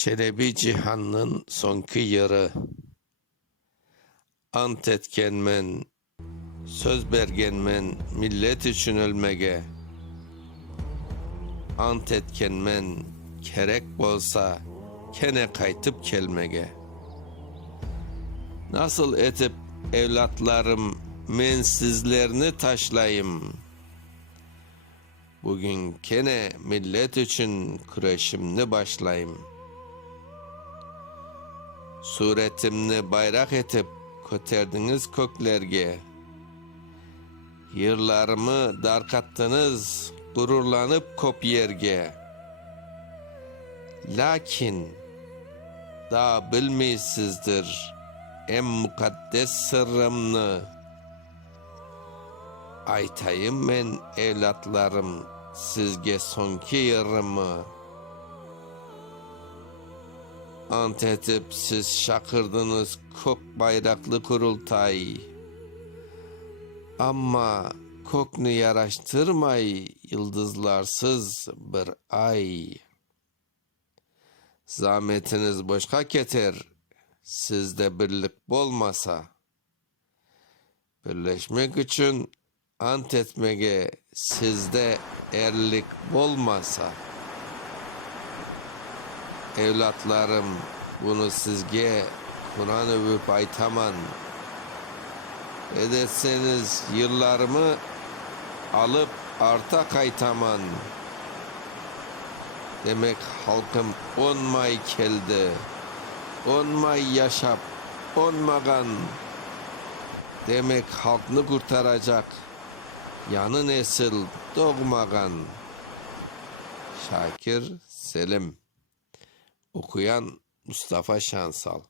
Çelebi cihanın sonki yarı. Ant etkenmen Söz bergenmen millet için ölmege. Ant etkenmen kerek bolsa kene kaytıp kelmege. Nasıl etip evlatlarım men sizlerini taşlayayım? Bugün kene millet için küreşimni başlayayım Suretimni bayrak etip köterdiniz köklerge. Yırlarımı darkattınız gururlanıp kop yerge. Lakin daha bilmeysizdir en mukaddes sırrımını. Aytayım men evlatlarım sizge sonki yırımı. Ant etip siz şakırdınız kok bayraklı kurultay. Ama koknu yaraştırmay yıldızlarsız bir ay. Zahmetiniz boşka keter, sizde birlik bolmasa. Birleşmek için ant etmege sizde erlik bolmasa. Evlatlarım bunu sizge Kur'an övüp aytaman. Ederseniz yıllarımı alıp arta kaytaman. Demek halkım onmay keldi. Onmay yaşap, onmagan. Demek halkını kurtaracak. Yanı nesil doğmagan. Şakir Selim Okuyan Mustafa Şansal